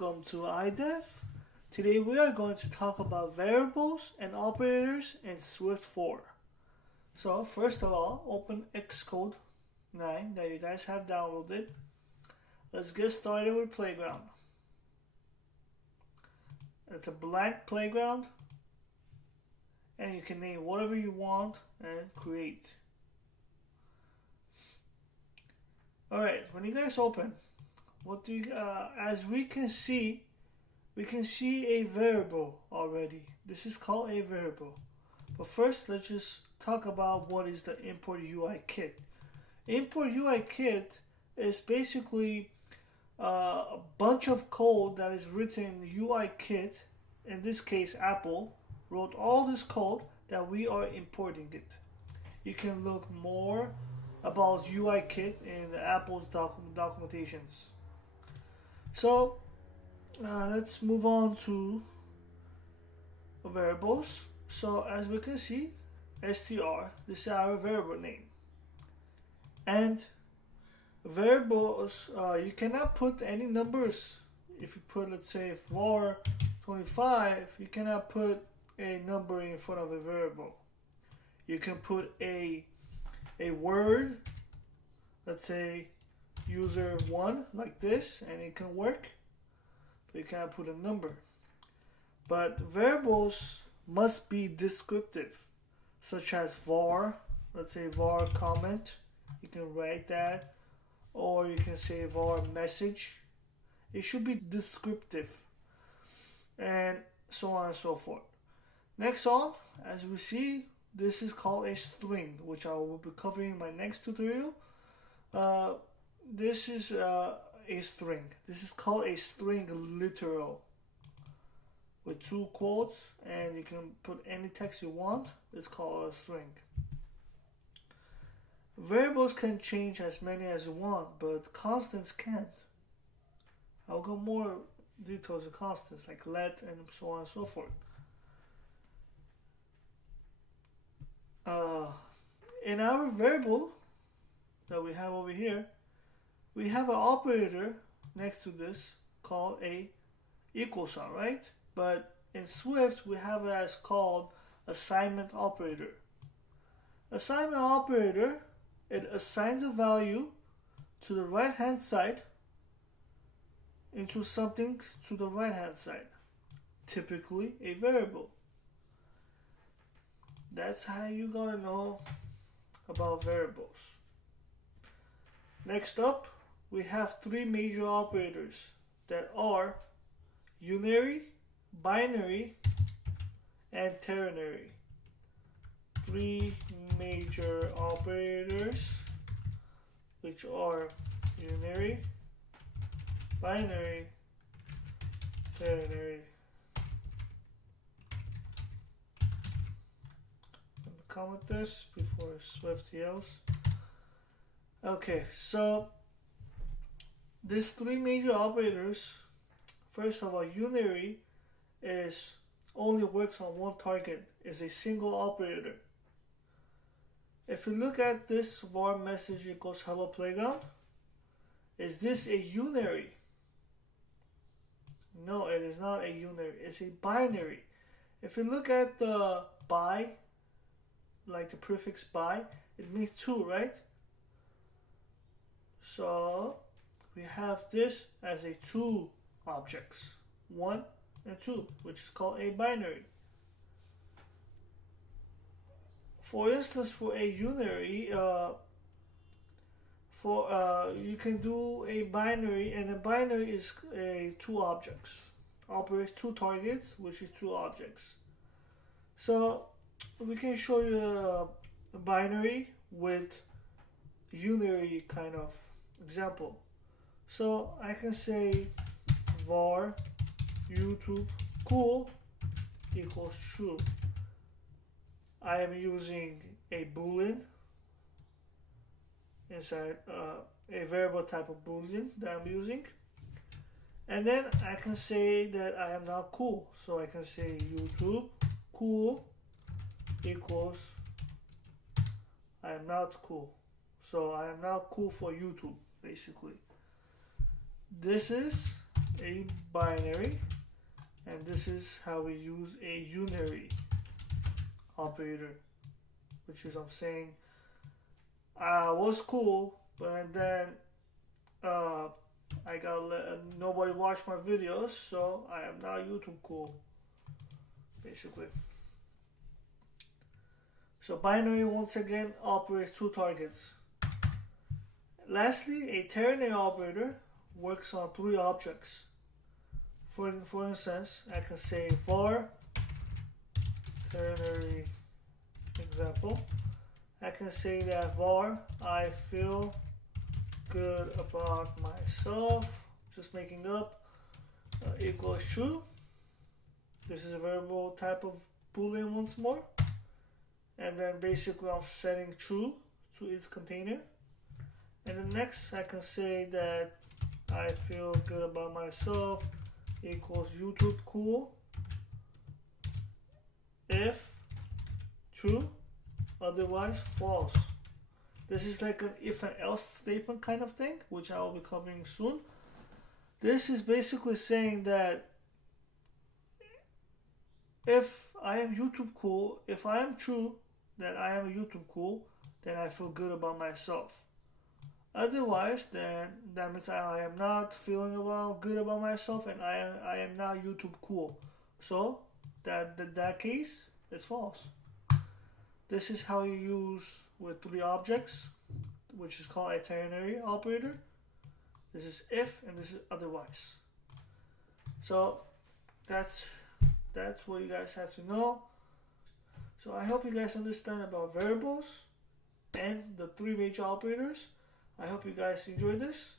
Welcome to iDev. Today we are going to talk about variables and operators in Swift 4. So first of all, open Xcode 9 that you guys have downloaded. Let's get started with Playground. It's a blank playground and you can name whatever you want and create. Alright, when you guys open, as we can see a variable already. This is called a variable. But first, let's just talk about what is the import UI kit. Import UI kit is basically a bunch of code that is written in UI kit. In this case, Apple wrote all this code that we are importing it. You can look more about UI kit in Apple's documentations. So let's move on to variables. So as we can see, str, this is our variable name. And variables, you cannot put any numbers. If you put, let's say, var 25, you cannot put a number in front of a variable. You can put a word, let's say user1 like this, and it can work, but you cannot put a number. But variables must be descriptive, such as var, let's say var comment, you can write that, or you can say var message. It should be descriptive, and so on and so forth. Next on, as we see, this is called a string, which I will be covering in my next tutorial. This is a string. This is called a string literal with two quotes, and you can put any text you want. It's called a string. Variables can change as many as you want, but constants can't. I'll go more details of constants like let and so on and so forth. In our variable that we have over here, we have an operator next to this called a equal sign, right? But in Swift, we have it as called assignment operator. Assignment operator, it assigns a value to the right hand side into something to the right hand side, typically a variable. That's how you gotta know about variables. Next up, we have three major operators that are unary, binary, and ternary. Three major operators, which are unary, binary, ternary. Comment this before Swift yells. Okay, so these three major operators, first of all, unary is only works on one target, is a single operator. If you look at this var message equals hello playground, is this a unary? No, it is not a unary, it's a binary. If you look at the by, like the prefix by, it means two, right? So we have this as a two objects, 1 and 2, which is called a binary. For instance, for a unary, you can do a binary, and a binary is two objects, operates two targets, which is two objects. So we can show you a binary with unary kind of example. So I can say var YouTube cool equals true. I am using a boolean inside a variable type of boolean that I'm using, and then I can say that I am not cool. So I can say YouTube cool equals I am not cool. So I am not cool for YouTube, basically. This is a binary, and this is how we use a unary operator, which is I'm saying was cool, but then I got nobody watched my videos, so I am now YouTube cool, basically. So binary once again operates two targets. Lastly, a ternary operator works on three objects. For instance, I can say var ternary example. I can say that var I feel good about myself, just making up, equals true. This is a variable type of boolean once more, and then basically I'm setting true to its container. And then next I can say that I feel good about myself equals YouTube cool if true, otherwise false. This is like an if and else statement kind of thing, which I will be covering soon. This is basically saying that if I am YouTube cool, if I am true that I am a YouTube cool, then I feel good about myself. Otherwise, then that means I am not feeling good about myself, and I am not YouTube cool. So that case is false. This is how you use with three objects, which is called a ternary operator. This is if, and this is otherwise. So that's what you guys have to know. So I hope you guys understand about variables and the three major operators. I hope you guys enjoyed this.